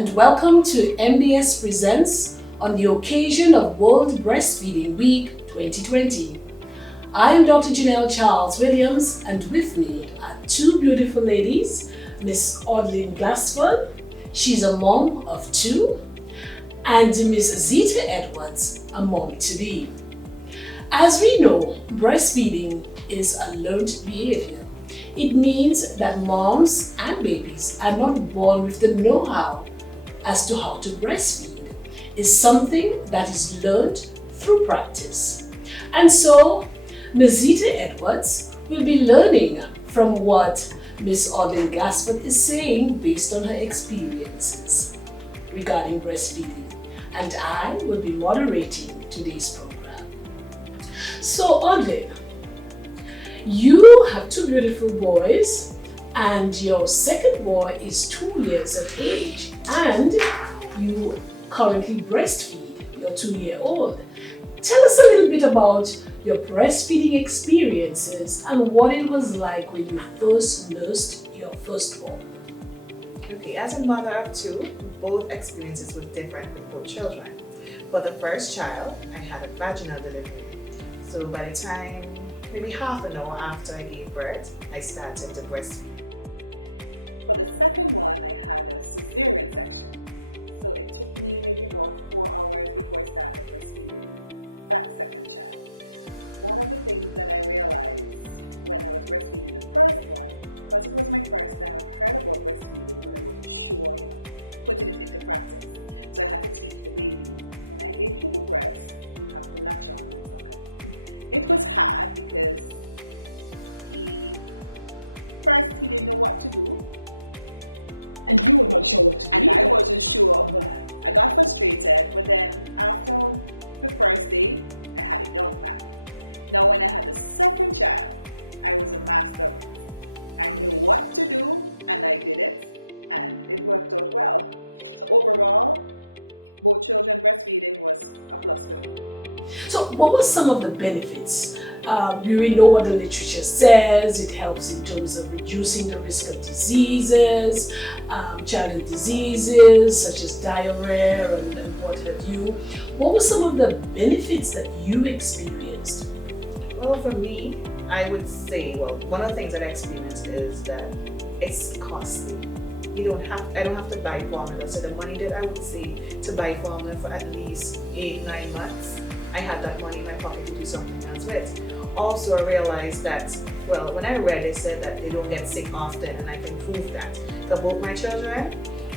and welcome to MBS Presents on the occasion of World Breastfeeding Week 2020. I am Dr. Janelle Charles Williams, and with me are two beautiful ladies, Miss Ordenlyn Glasford, she's a mom of two, and Miss Zita Edwards, a mom-to-be. As we know, breastfeeding is a learned behavior. It means that moms and babies are not born with the know-how as to how to breastfeed. It's something that is learned through practice. And so, Ms. Zita Edwards will be learning from what Ms. Ordenlyn Glasford is saying based on her experiences regarding breastfeeding. And I will be moderating today's program. So, Ordenlyn, you have two beautiful boys, and your second boy is 2 years of age, and you currently breastfeed your 2-year-old. Tell us a little bit about your breastfeeding experiences and what it was like when you first nursed your firstborn. Okay, as a mother of two, both experiences were different with both children. For the first child, I had a vaginal delivery. So by the time maybe half an hour after I gave birth, I started to breastfeed. For the second one, I had a cesarean section. So it took me maybe about 4 hours before I started breastfeeding that second child. One of the things that I realized when I was breastfeeding the first one, because it was my first time, I've heard about breastfeeding, but I wasn't sure, putting it into practice. So I had to teach the baby, when I gave you the breast, you have to latch on and suck it. It was hard because he didn't know what to do. And you were not sure what to do. And I wasn't sure. I got frustrated, but then after the first day, I had it down back. Now when I had the second child, I was a master of it. I knew what to do and I did it, and it worked out well. So overall, both children breastfeeding was a plus for me. So what were some of the benefits? We know what the literature says. It helps in terms of reducing the risk of diseases, childhood diseases such as diarrhea and what have you. What were some of the benefits that you experienced? Well, for me, I would say, one of the things that I experienced is that it's costly. I don't have to buy formula. So the money that I would save to buy formula for at least 8-9 months, I had that money in my pocket to do something else with. Also, I realized that, when I read, it said that they don't get sick often, and I can prove that. So both my children,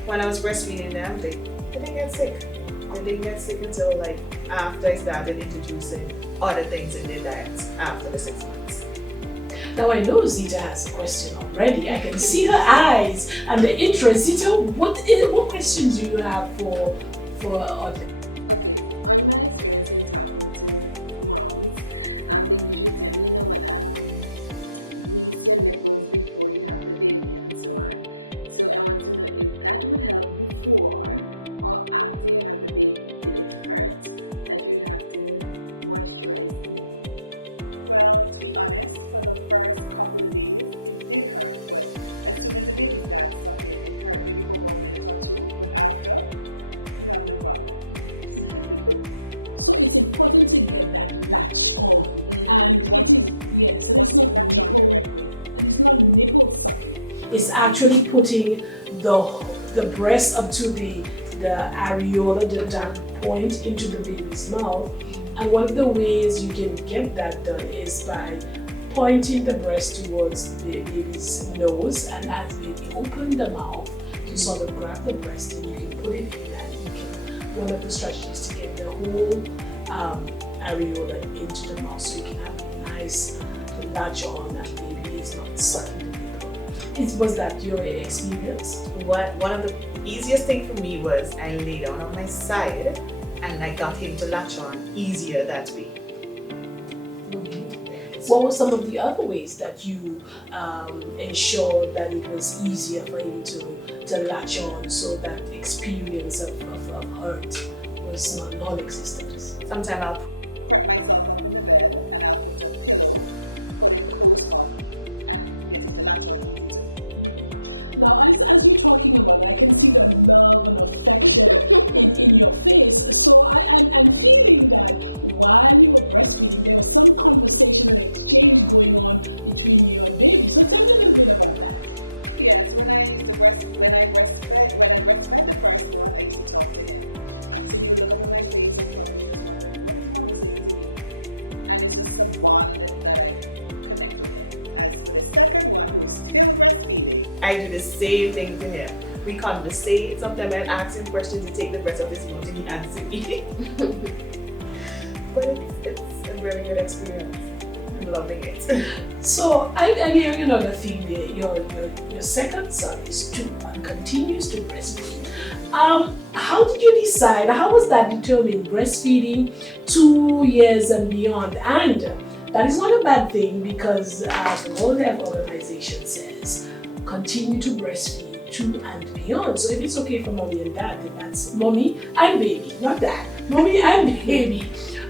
when I was breastfeeding them, they didn't get sick. They didn't get sick until after I started introducing other things in their diet after the 6 months. Now I know Zita has a question already. I can see her eyes and the interest. Zita, what questions do you have for Ordenlyn? Okay, on my experience in talking to moms, they usually tell me, grease your nipples before you have the baby and so on. So I want to know if that would help before or after you have the baby. Did it hurt that you'd have to moisturize the nipple? Well, to be honest, for the first couple of days, it did hurt, but as soon as the baby started sucking, it hurt maybe for about a minute or two, but after, you have no problem. So it's important to get that latch on, and it's not latch on correctly. And it's not nipple sucking. It's actually putting the breast up to the areola, that point into the baby's mouth. And one of the ways you can get that done is by pointing the breast towards the baby's nose, and as they open the mouth, you sort of grab the breast and you can put it in, and you can, one of the strategies to get the whole areola into the mouth so you can have a nice latch on and the baby is not sucking the nipple. Was that your experience? One of the easiest thing for me was I lay down on my side and I got him to latch on easier that way. What were some of the other ways that you ensured that it was easier for him to latch on so that the experience of hurt was non-existent? Sometimes I'll prep myself up in the bed and I'll put a pillow, put him close up and get him to latch on easy too. Now, as you're talking about it, I can see the love and affection in your face. So I'm feeling that while you were breastfeeding, there was some conversation and exchange going on between you and baby. So tell me a little bit about that. Yes, when I breastfed the first one, I used to talk to him. So he would look up in my face and probably just wondering, what is mommy saying to me? And it's just a bond that I connect with him. As for the second one, who is still breastfeeding, I do the same thing to him. We conversate. Sometimes I ask him questions to take the rest of his month and he answers me. But it's a really good experience. I'm loving it. So I hear the thing there. Your second son is 2 and continues to breastfeed. How did you decide? How was that determined? Breastfeeding 2 years and beyond, and that is not a bad thing because the World Health Organization says continue to breastfeed 2 and beyond. So if it's okay for mommy and dad, then that's mommy and baby, not dad. Mommy and baby.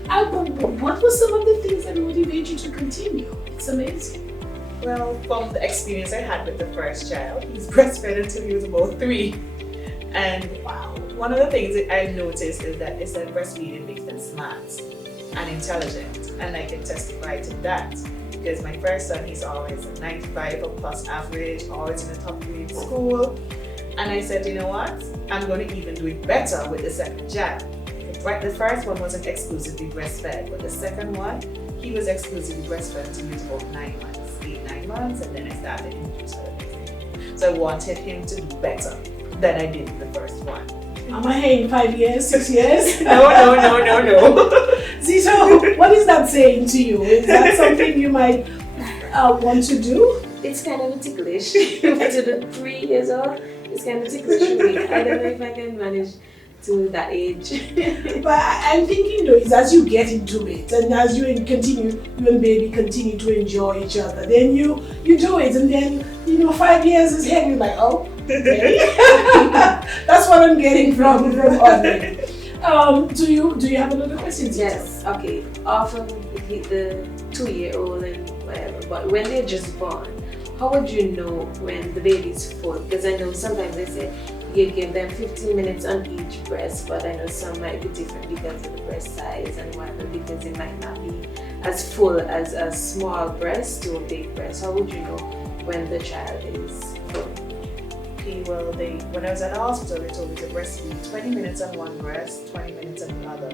What were some of the things that motivate you to continue? It's amazing. Well, from the experience I had with the first child, he was breastfed until he was about 3. And wow, one of the things that I noticed is that breastfeeding makes them smart and intelligent, and I can testify to that because my first son, he's always a 95 or plus average, always in the top grade school, and I said, you know what, I'm going to even do it better with the second child. The first one wasn't exclusively breastfed, but the second one, he was exclusively breastfed until he was about 9 months, 8-9 months, and then I started introducing her. So I wanted him to do better than I did with the first one. Am I here in 5 years, 6 years? No. Zita, what is that saying to you? Is that something you might want to do? It's kind of ticklish. To the 3 years old, it's kind of ticklish for me. I don't know if I can manage to that age. But I'm thinking though, is as you get into it and as you and baby continue to enjoy each other, then you do it, and then 5 years is here, you're like, oh, okay. That's what I'm getting from Ordenlyn. Do you have another question? Yes. Okay. Often the 2-year-old and whatever, but when they're just born, how would you know when the baby's full? Because I know sometimes they say you give them 15 minutes on each breast, but I know some might be different because of the breast size and whatever, because it might not be as full as a small breast to a big breast. How would you know when the child is full? Okay, well, when I was at the hospital, they told me to breastfeed 20 minutes on one breast, 20 minutes on the other.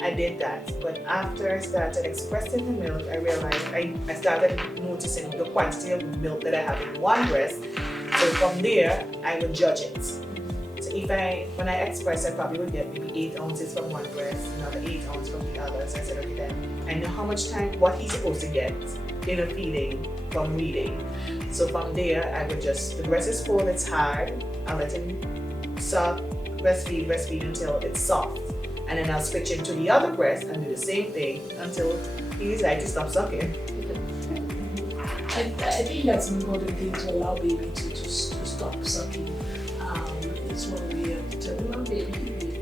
I did that, but after I started expressing the milk, I realized I started noticing the quantity of milk that I have in one breast. So from there, I would judge it. So when I express, I probably would get maybe 8 ounces from one breast, another 8 ounces from the other. So I said, okay, then I know how much time, what he's supposed to get in a feeding from weaning. So from there, I would the breast is full, it's hard, I'll let him suck, breastfeed until it's soft. And then I'll switch into the other breast and do the same thing until he's like to stop sucking. I think that's an important thing to allow baby to stop sucking. It's one way of telling our baby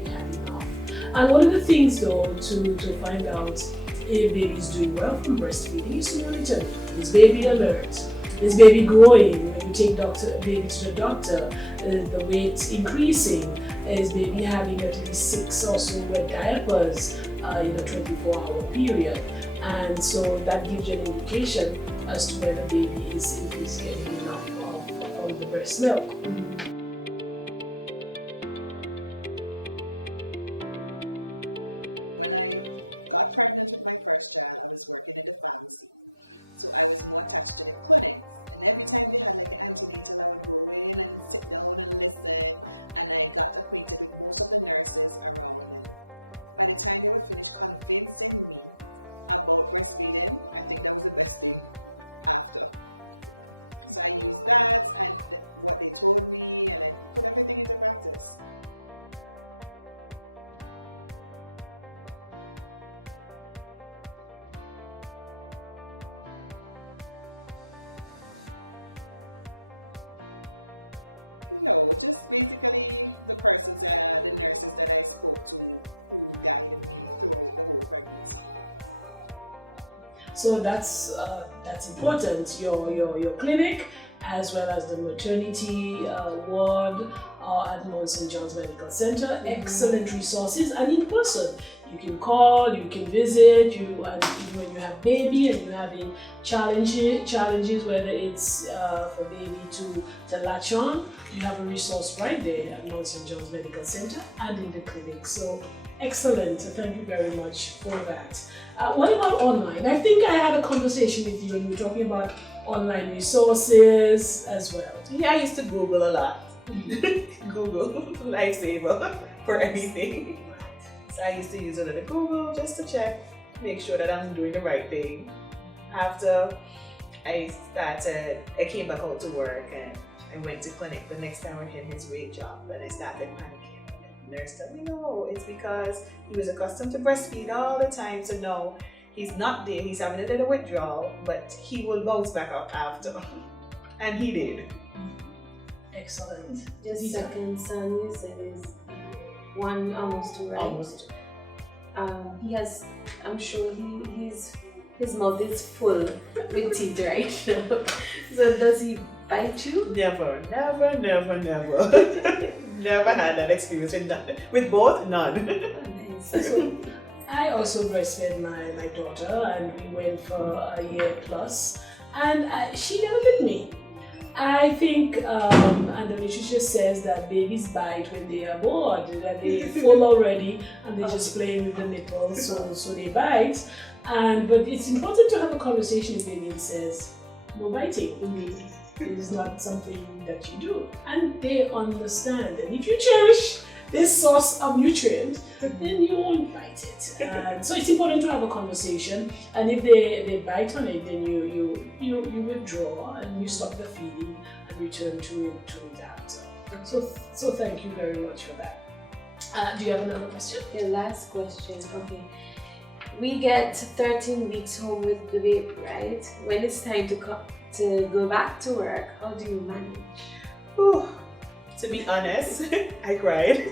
had enough. And one of the things though to find out if baby is doing well from breastfeeding is to monitor. Is baby alert? Is baby growing? When you take baby to the doctor, the weight increasing? Is baby having at least 6 or so wet diapers in a 24-hour period? And so that gives you an indication as to whether baby is getting enough of the breast milk. When I got pregnant with my first child, I was working in the pharmacy. So I was more attached to the clinics. And every time they had like an antenatal, I would go in and sit down and listen. And I got acquainted with most of the nurses around. And by the time they were finished convincing me about breastfeeding, I think that was the best thing after. So I used that and what they told me, and I put everything into practice. No, just basically the persons, the nurses that I spoke to who guided me throughout the whole pregnancy. So that's important. Your clinic as well as the maternity ward at Mount St. John's Medical Center. Excellent resources, and in person. You can call, you can visit, and when you have baby and you're having challenges, whether it's for baby to latch on, you have a resource right there at Mount St. John's Medical Center and in the clinic. So excellent. Thank you very much for that. What about online? I think I had a conversation with you and we were talking about online resources as well. Yeah, I used to Google a lot. Google, lifesaver for everything. So I used to use a little Google just to check, make sure that I'm doing the right thing. After I came back out to work and I went to clinic the next time I hit his weight job and I started panicking. The nurse told me, no, it's because he was accustomed to breastfeed all the time, so no, he's not there, he's having a little withdrawal, but he will bounce back up after. And he did. Excellent. Your second son, you said, is 1, almost 2, right? Almost. He has, I'm sure his mouth is full with teeth right now. So does he bite you? Never. Never had that experience with both, none. Nice. So I also breastfed my daughter, and we went for a year plus, and she never bit me. I think, and the literature says that babies bite when they are bored, that they're full already and they're just playing with the nipples, so they bite. But it's important to have a conversation with baby that says, no biting. It is not something that you do. And they understand. And if you cherish this source of nutrient, then you won't bite it. And so it's important to have a conversation. And if they bite on it, then you withdraw and you stop the feeding and return to that. So thank you very much for that. Do you have another question? The last question. Okay. We get 13 weeks home with the baby, right? When it's time to go back to work, how do you manage? Whew. To be honest, I cried.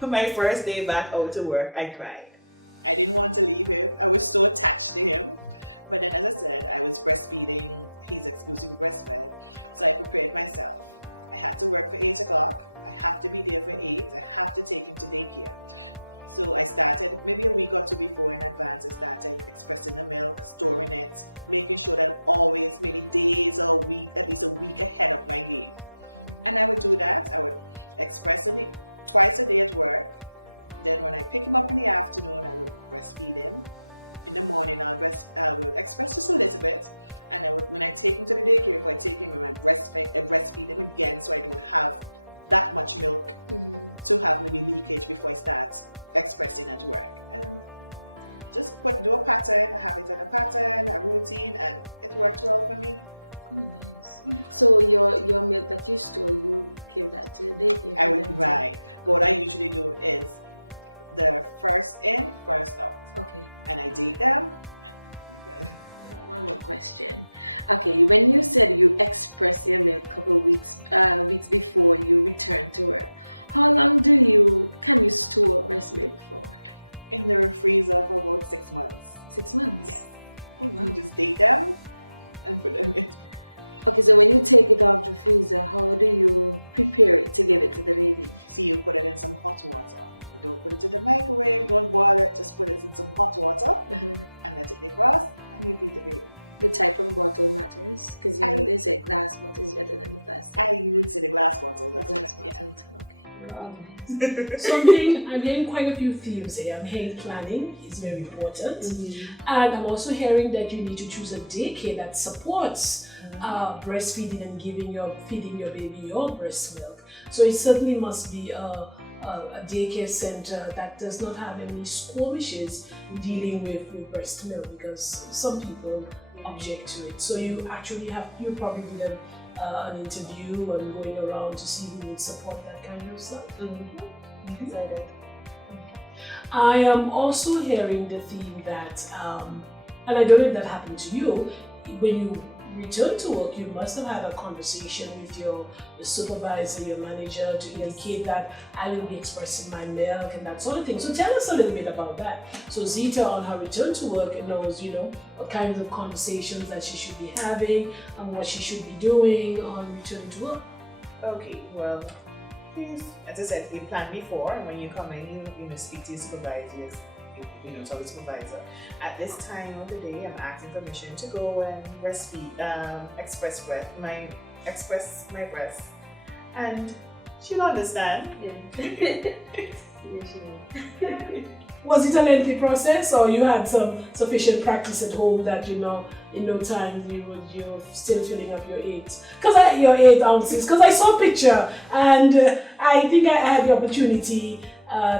My first day back out to work, I cried. I didn't want to leave him. I was so attached to him. But then, as I said, I was breastfeeding. He's exclusively breastfed. So I prepared myself. I had to work for 8 o'clock. I have to be there for 8. I have to take him to daycare. So I started maybe a week or two before in advance. I started expressing the milk, storing it, making sure that I'm always maybe days or a week, at least a week ahead of my game. And I would do that. I would express it twice a day at work. Then when I pick him up in the afternoon, I would breastfeed him. In the morning, I would express just a little bit. And when I take him to the daycare, if I take him, I breastfeed him again so I don't have that much milk to have maybe leakage before I start expressing at work. And just do a pattern, have it on a pattern, a routine, and it worked well for me. Oh, nice. So your milk that you store, you give that to the daycare? I would, right. What I usually do is the first in, first out. Okay. And I date them. One more question. Okay, when you said you express your milk a couple of weeks before you return to work, how long can you store breast milk for? In the freezer for about 6 months. 6 months? Yes. Oh wow. You just date them and put them in. Okay, so when you take it out the freezer, how do you prepare it to give it to the baby? See, you put it in some hot water. You don't put it in the microwave, don't boil it, just put it in some hot water and let it defrost and you feed the baby. The type of bottle matters? Because they say glass bottle is better than the plastic. I would say the glass bottle. That's glass right. bottle. Yeah. Okay. So I'm hearing quite a few themes here. I'm hearing planning is very important. And I'm also hearing that you need to choose a daycare that supports breastfeeding and feeding your baby your breast milk. So it certainly must be a daycare center that does not have any skirmishes dealing with breast milk, because some people object to it. So you probably did an interview and going around to see who would support that kind of stuff. I am also hearing the theme that, and I don't know if that happened to you, when you return to work, you must have had a conversation with your supervisor, your manager, to indicate that I will be expressing my milk and that sort of thing. So tell us a little bit about that. So Zita, on her return to work, knows, what kinds of conversations that she should be having and what she should be doing on returning to work. Okay, well, as I said, you plan before, and when you come in, you speak to your supervisors. Tell the supervisor, at this time of the day, I'm asking permission to go and breastfeed, express my breast, and she'll understand. Yeah. Was it a lengthy process, or you had some sufficient practice at home that in no time you're still filling up your 8 ounces? Because I saw a picture, and I think I had the opportunity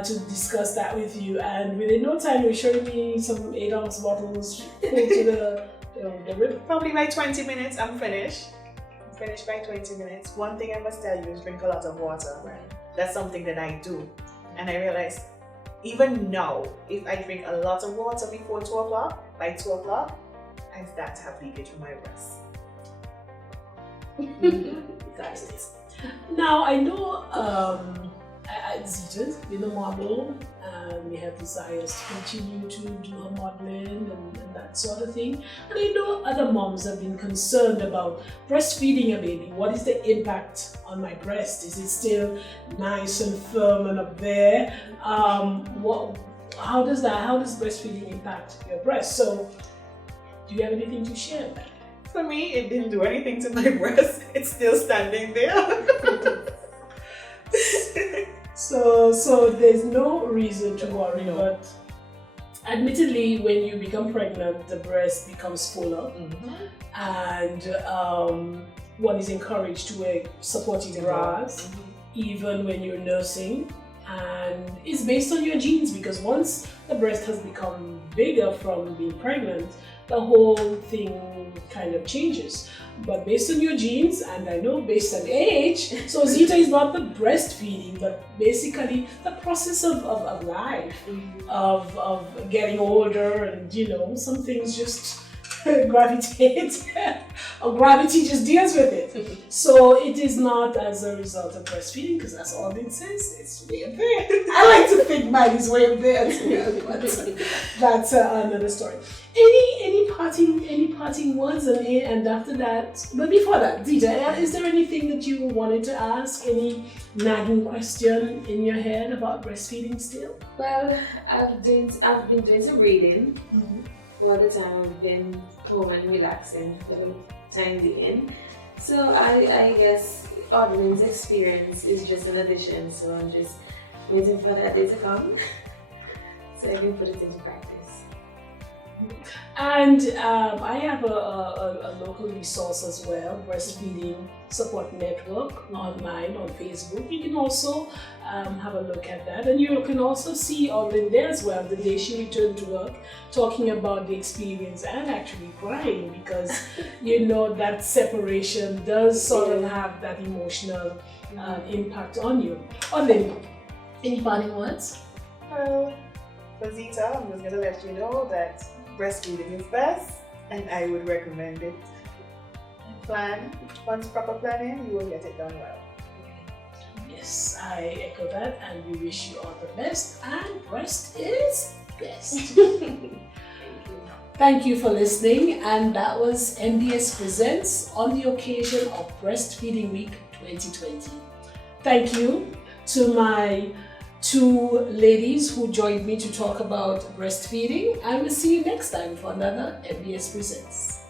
to discuss that with you, and within no time you're showing me some 8-ounce bottles full to the rim. Probably by 20 minutes, I'm finished. I'm finished by 20 minutes. One thing I must tell you is drink a lot of water. Right. That's something that I do, and I realized even now, if I drink a lot of water before 2 o'clock, by 2 o'clock, I start to have leakage from my breast. That's it. Now I know Zita's been a model, and we have desires to continue to do her modeling and that sort of thing. And I know other moms have been concerned about breastfeeding a baby. What is the impact on my breast? Is it still nice and firm and up there? How does breastfeeding impact your breast? So, do you have anything to share with that? For me, it didn't do anything to my breast. It's still standing there. So there's no reason to worry, No. but admittedly, when you become pregnant, the breast becomes fuller, and one is encouraged to wear supporting bras, even when you're nursing, and it's based on your genes, because once the breast has become bigger from being pregnant, the whole thing kind of changes. But based on your genes, and I know based on age, so Zita is not the breastfeeding, but basically the process of life, of getting older, and some things just gravitate, or gravity just deals with it. So it is not as a result of breastfeeding, because that's all it says. It's way up there. I like to think mine is way up there too, but that's another story. Any parting words, and after that, but before that, Zita, is there anything that you wanted to ask? Any nagging question in your head about breastfeeding still? Well, I've been doing some reading for the time I've been home and relaxing for the time being. So I guess Ordenlyn's experience is just an addition, so I'm just waiting for that day to come so I can put it into practice. And I have a local resource as well, Breastfeeding Support Network, online on Facebook. You can also have a look at that, and you can also see Ordenlyn there as well, the day she returned to work, talking about the experience and actually crying, because that separation does sort of have that emotional impact on you. Ordenlyn, any parting words? Well, for Zita, I'm just going to let you know that breastfeeding is best, and I would recommend it. Plan. Once proper planning, you will get it done well. Yes, I echo that, and we wish you all the best, and breast is best. Thank you for listening, and that was MBS Presents on the occasion of Breastfeeding Week 2020. Thank you to my 2 ladies who joined me to talk about breastfeeding, and we'll see you next time for another MBS Presents.